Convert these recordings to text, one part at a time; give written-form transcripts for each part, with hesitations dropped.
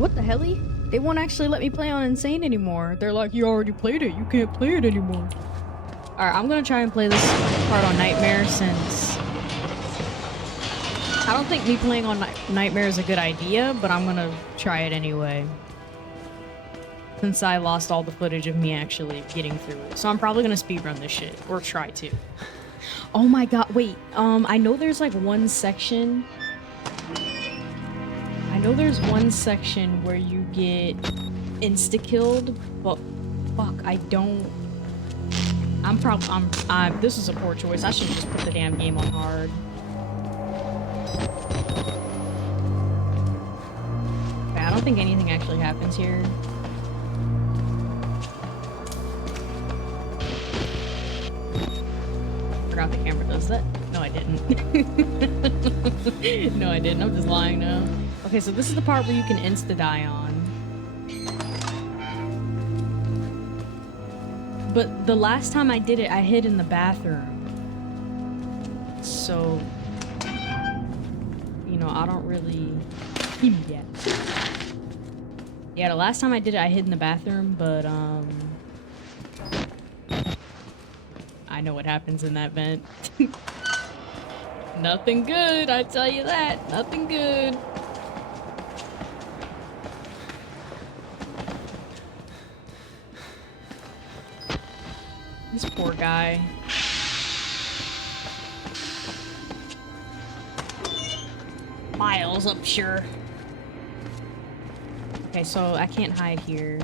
What the hell? They won't actually let me play on Insane anymore. They're like, you already played it. You can't play it anymore. Alright, I'm gonna try and play this part on Nightmare since... I don't think me playing on Nightmare is a good idea, but I'm gonna try it anyway. Since I lost all the footage of me actually getting through it. So I'm probably gonna speedrun this shit. Or try to. Oh my god, wait. I know there's like one section... I know there's one section where you get insta-killed, but fuck, I don't... this is a poor choice. I should just put the damn game on hard. Okay, I don't think anything actually happens here. Forgot the camera does that. No, I didn't. No, I didn't. I'm just lying now. Okay, so this is the part where you can insta-die on. But the last time I did it, I hid in the bathroom. So, you know, I don't really... Yeah. Yeah, the last time I did it, I hid in the bathroom, but, I know what happens in that vent. Nothing good, I tell you that. Nothing good. This poor guy. Miles up, sure. Okay, so I can't hide here.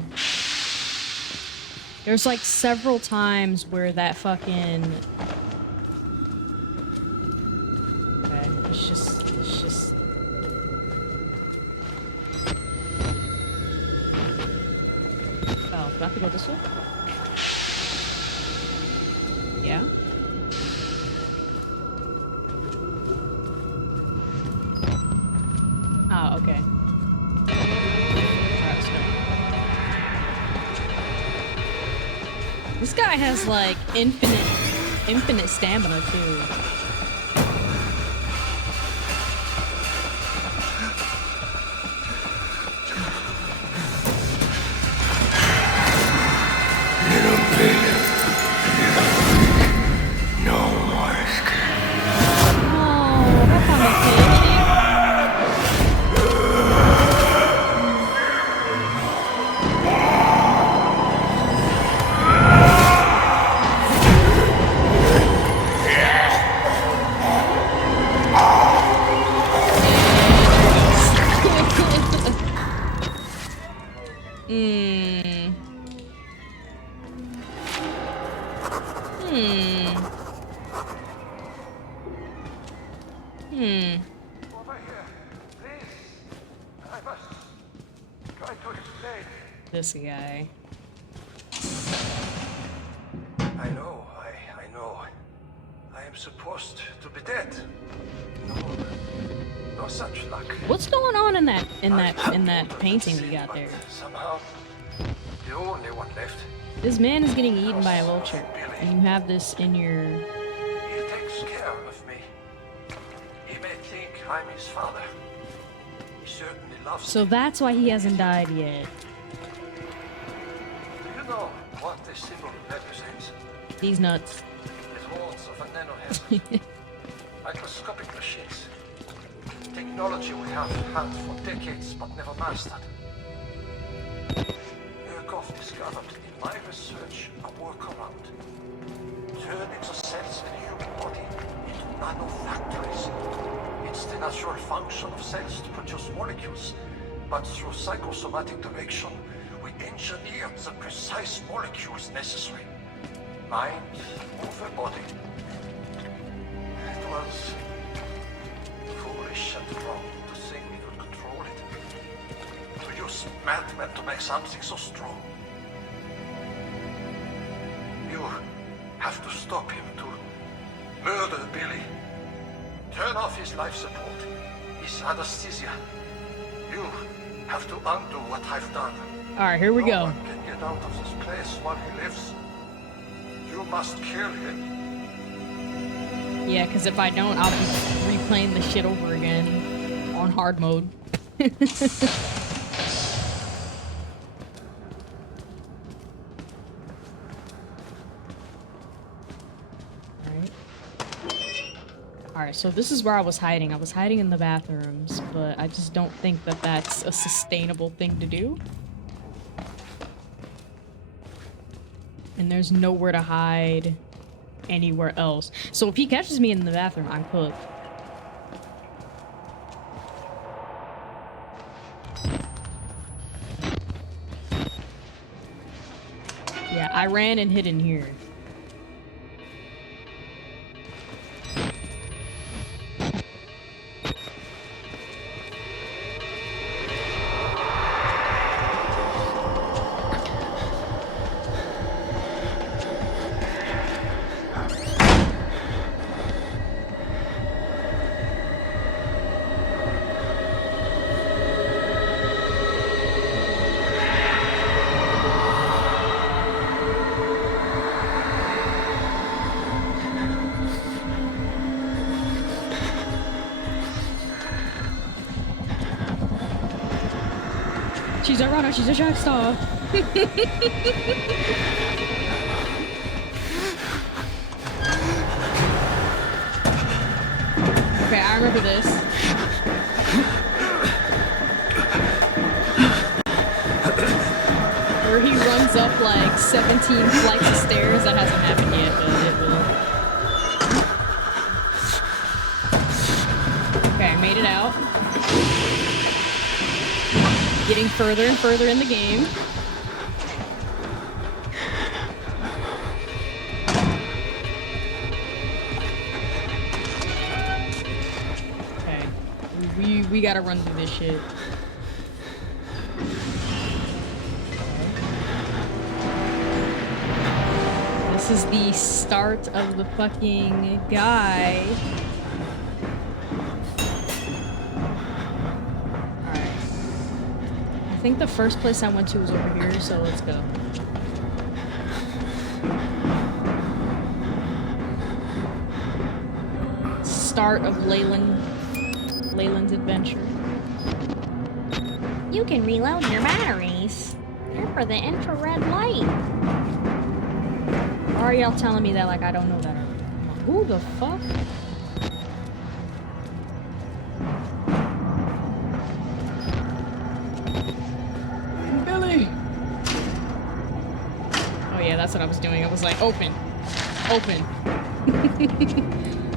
There's like several times where that fucking... Okay, it's just... Oh, do I have to go this way? Yeah? Oh, okay. Alright, let's go. This guy has like infinite stamina too. This guy. I know. I am supposed to be dead. No such luck. What's going on in that painting we got there? Somehow, the only one left. This man is getting eaten by a vulture, and you have this in your... He takes care of me. He may think I'm his father. He certainly loves me. So that's why he hasn't died yet. Do you know what this symbol represents? These nuts. It warns of a nanoheaven. Microscopic machines. Technology we have had for decades but never mastered. Murkoff discovered in my research a workaround. Turning the cells in the human body into nanofactories. It's the natural function of cells to produce molecules, but through psychosomatic direction, we engineered the precise molecules necessary. Mind over body. It was foolish and wrong to think we could control it. To use madmen to make something so strong. You have to stop him, to murder Billy. Turn off his life support, his anesthesia. You have to undo what I've done. Alright, here we go. No one can get out of this place while he lives. You must kill him. Yeah, because if I don't, I'll be replaying the shit over again on hard mode. Alright, so this is where I was hiding. I was hiding in the bathrooms, but I just don't think that that's a sustainable thing to do. And there's nowhere to hide anywhere else. So if he catches me in the bathroom, I'm cooked. Yeah, I ran and hid in here. She's a runner, she's a track star. Okay, I remember this. Where he runs up like 17 flights of stairs. That hasn't happened yet, but it will. Okay, I made it out. Getting further and further in the game. Okay. We gotta run through this shit. This is the start of the fucking guy. I think the first place I went to was over here, so let's go. Start of Leyland's adventure. You can reload your batteries. They're for the infrared light. Or are y'all telling me that like I don't know that? Who the fuck? That's what I was doing. I was like, open. Open.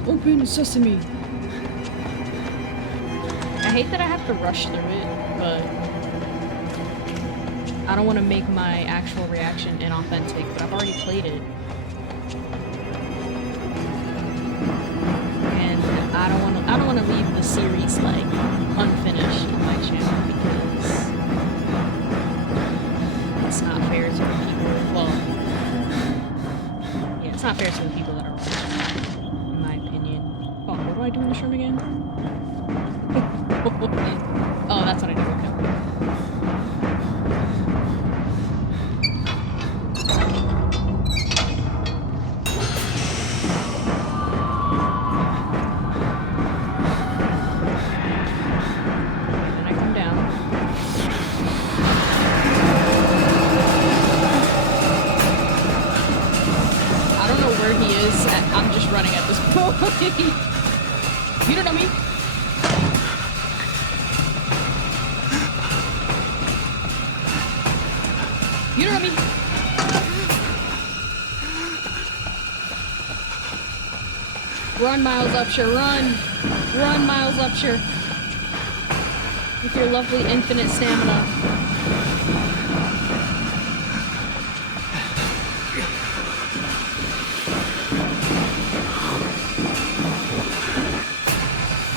Open sesame. I hate that I have to rush through it, but I don't want to make my actual reaction inauthentic, but I've already played it. And I don't want to leave the series like unfinished on my channel because it's not fair to the people. Well, it's not fair to the people that are watching, in my opinion. Oh, what do I do in this room again? Oh, that's what I do. Okay. Then I come down. Where he is, I'm just running at this point. You don't know me. You don't know me. Run, Miles Upshur, run. Run, Miles Upshur. With your lovely infinite stamina.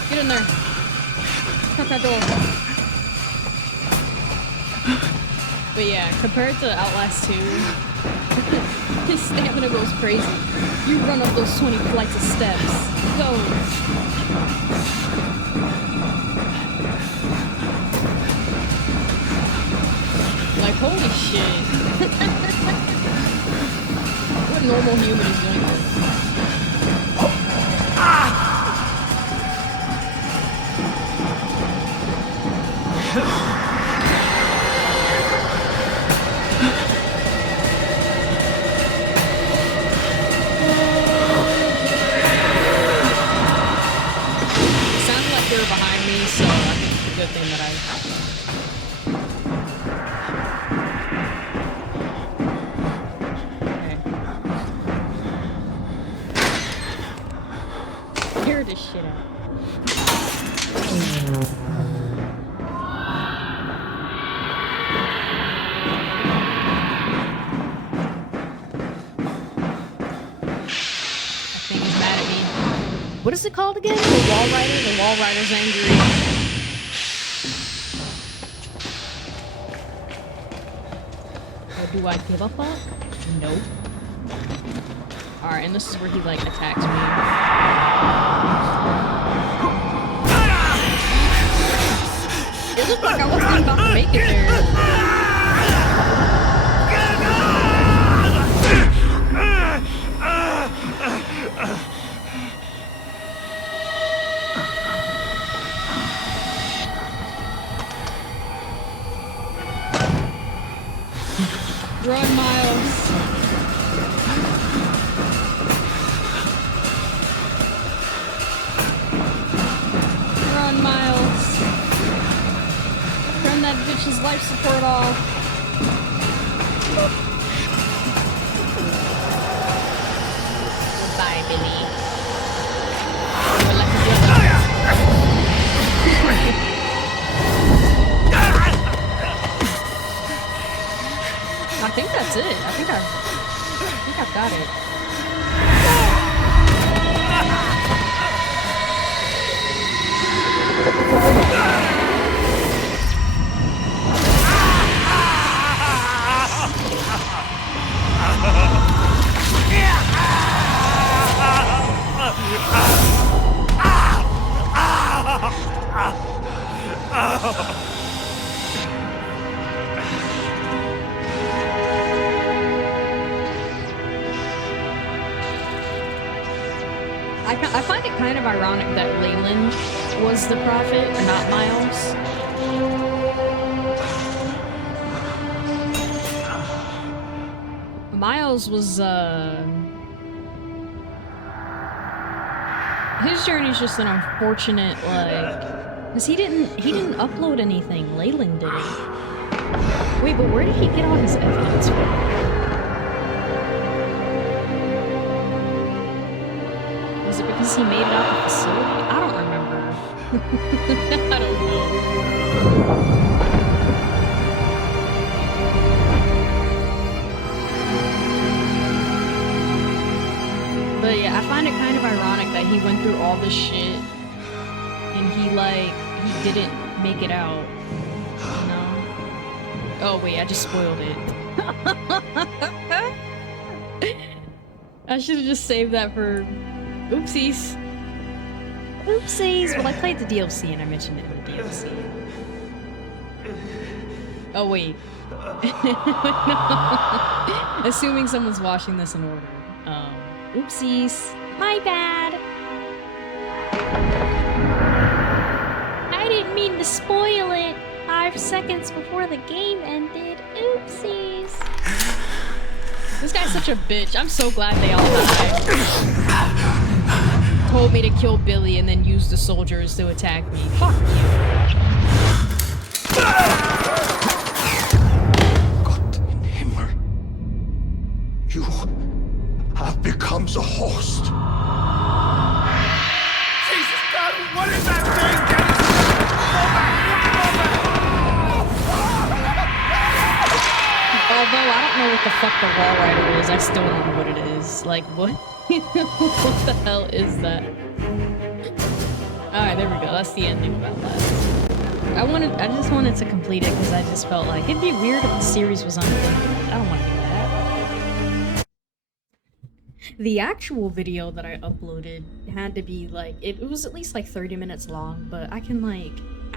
Get in there. Cut that door. But yeah, compared to Outlast 2, his stamina goes crazy. You run up those 20 flights of steps. Go. Like, holy shit. What normal human is doing this? Ah! good thing that I... Okay. Clear this shit out. What is it called again? The Wall Rider? The Wall Rider's angry. What, do I give a fuck? Nope. Alright, and this is where he, like, attacks me. It looked like I wasn't about to make it there. Run, Miles. Run, Miles. Turn that bitch's life support off. Goodbye, Billy. I think that's it. I think I've got it. I find it kind of ironic that Leyland was the prophet, not Miles. Miles was, his journey's just an unfortunate, like, because he didn't upload anything. Leyland did it. Wait, but where did he get all his evidence from? Was it because he made it out the facility? I don't remember. I don't know. But yeah, I find it kind of ironic that he went through all this shit and he didn't make it out, you know? Oh wait, I just spoiled it. I should have just saved that for... Oopsies. Oopsies! Well, I played the DLC and I mentioned it in the DLC. Oh wait. No. Assuming someone's watching this in order. Oopsies. My bad. I didn't mean to spoil it 5 seconds before the game ended. Oopsies. This guy's such a bitch. I'm so glad they all died. Told me to kill Billy and then use the soldiers to attack me. Fuck you. Gott in Himmel. You have become the host. Jesus God, what is that thing? Although I don't know what the fuck the Wall Rider is, I still don't know what it is. Like, what? What the hell is that? Alright, there we go. That's the ending of Outlast. I just wanted to complete it because I just felt like it'd be weird if the series was unfinished. I don't want to do that. The actual video that I uploaded had to be like, it was at least like 30 minutes long, but I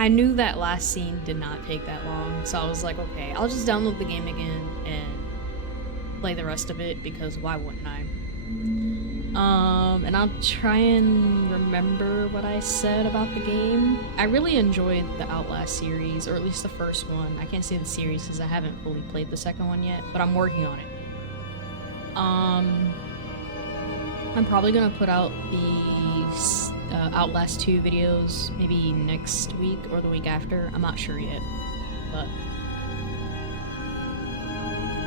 knew that last scene did not take that long, so I was like, okay, I'll just download the game again and play the rest of it, because why wouldn't I? And I'll try and remember what I said about the game. I really enjoyed the Outlast series, or at least the first one. I can't say the series because I haven't fully played the second one yet, but I'm working on it. I'm probably gonna put out the Outlast 2 videos, maybe next week or the week after. I'm not sure yet, but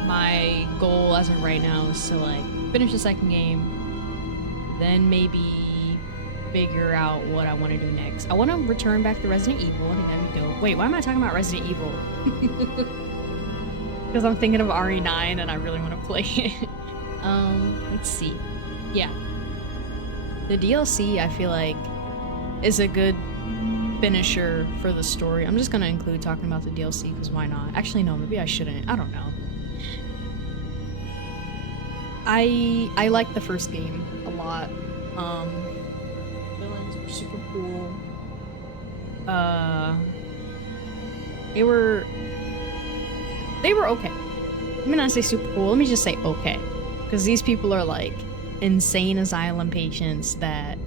my goal as of right now is to like finish the second game, then maybe figure out what I want to do next. I want to return back to Resident Evil. I think that'd be dope. Wait, why am I talking about Resident Evil? Because I'm thinking of RE9 and I really want to play it. Let's see. Yeah. The DLC, I feel like, is a good finisher for the story. I'm just gonna include talking about the DLC, because why not? Actually, no, maybe I shouldn't. I don't know. I like the first game a lot. Villains were super cool. They were okay. Let me not say super cool, let me just say okay. Because these people are like insane asylum patients that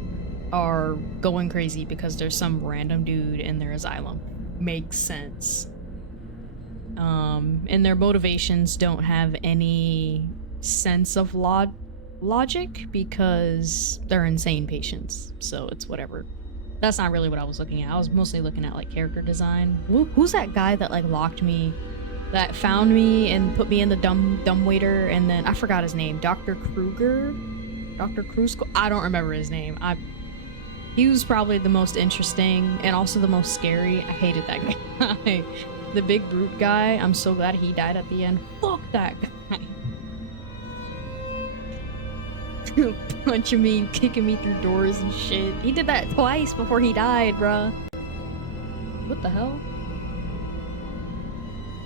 are going crazy because there's some random dude in their asylum. Makes sense. And their motivations don't have any sense of logic because they're insane patients. So it's whatever. That's not really what I was looking at. I was mostly looking at like character design. Who's that guy that like locked me? That found me and put me in the dumb waiter, and then I forgot his name. Dr. Kruger? Dr. Krusko? I don't remember his name. He was probably the most interesting and also the most scary. I hated that guy. The big brute guy. I'm so glad he died at the end. Fuck that guy. Punching me, kicking me through doors and shit. He did that twice before he died, bruh. What the hell?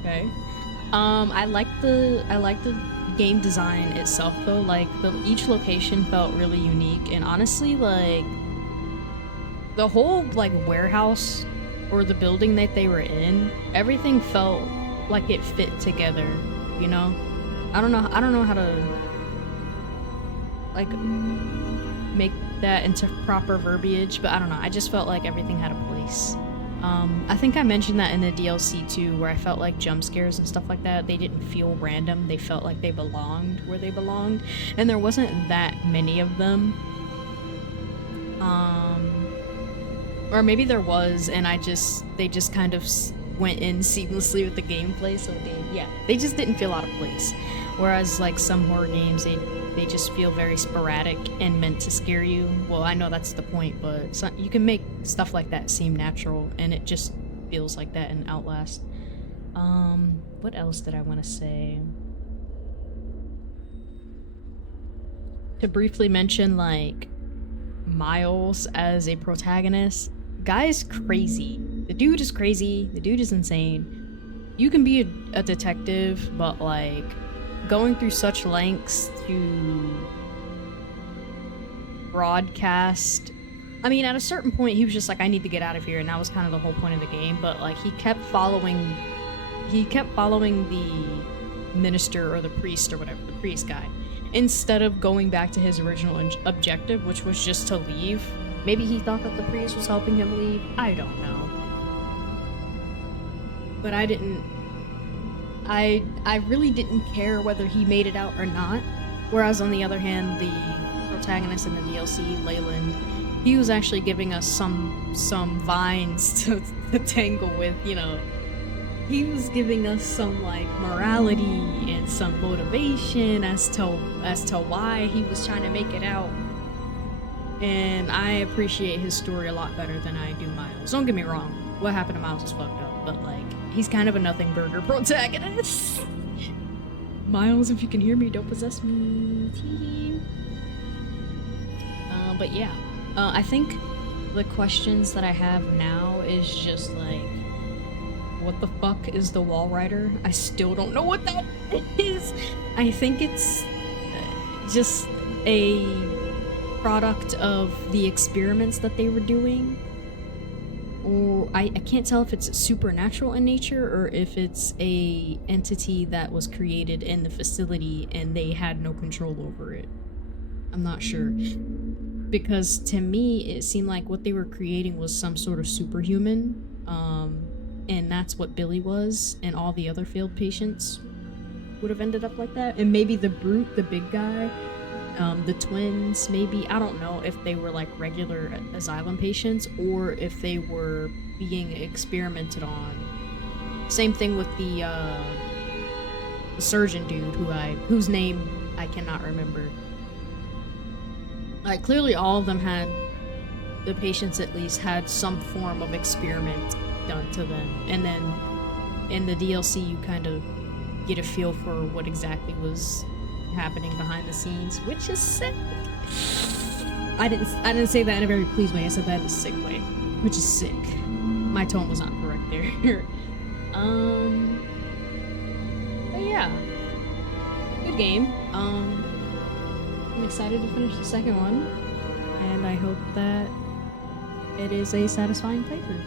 Okay. I like the game design itself though. Like each location felt really unique, and honestly, like the whole like warehouse or the building that they were in, everything felt like it fit together. You know, I don't know how to like make that into proper verbiage, but I don't know. I just felt like everything had a place. I think I mentioned that in the DLC too, where I felt like jump scares and stuff like that, they didn't feel random. They felt like they belonged where they belonged, and there wasn't that many of them. Or maybe there was, and they just kind of went in seamlessly with the gameplay, so they just didn't feel out of place. Whereas like some horror games, they just feel very sporadic and meant to scare you. Well, I know that's the point, but you can make stuff like that seem natural, and it just feels like that in Outlast. What else did I want to say? To briefly mention, like, Miles as a protagonist. Guy's crazy. The dude is crazy. The dude is insane. You can be a detective, but, like, going through such lengths to broadcast. I mean, at a certain point, he was just like, I need to get out of here, and that was kind of the whole point of the game, but, like, he kept following the minister or the priest or whatever, the priest guy, instead of going back to his original objective, which was just to leave. Maybe he thought that the priest was helping him leave. I don't know. But I really didn't care whether he made it out or not. Whereas on the other hand, the protagonist in the DLC, Leyland, he was actually giving us some vines to tangle with, you know. He was giving us some like morality and some motivation as to why he was trying to make it out. And I appreciate his story a lot better than I do Miles. Don't get me wrong, what happened to Miles is fucked up, but like, he's kind of a nothing burger protagonist. Miles, if you can hear me, don't possess me. But yeah, I think the questions that I have now is just like, what the fuck is the Wall Rider? I still don't know what that is. I think it's just a product of the experiments that they were doing. Or I can't tell if it's supernatural in nature or if it's a entity that was created in the facility and they had no control over it. I'm not sure. Because to me, it seemed like what they were creating was some sort of superhuman. And that's what Billy was, and all the other failed patients would have ended up like that. And maybe the brute, the big guy, The twins, maybe, I don't know if they were like regular asylum patients or if they were being experimented on. Same thing with the surgeon dude whose name I cannot remember. Like, clearly all of them had, the patients at least had some form of experiment done to them. And then in the DLC you kind of get a feel for what exactly was happening behind the scenes, which is sick. I didn't say that in a very pleased way. I said that in a sick way, which is sick. My tone was not correct there. But yeah, good game. I'm excited to finish the second one, and I hope that it is a satisfying playthrough.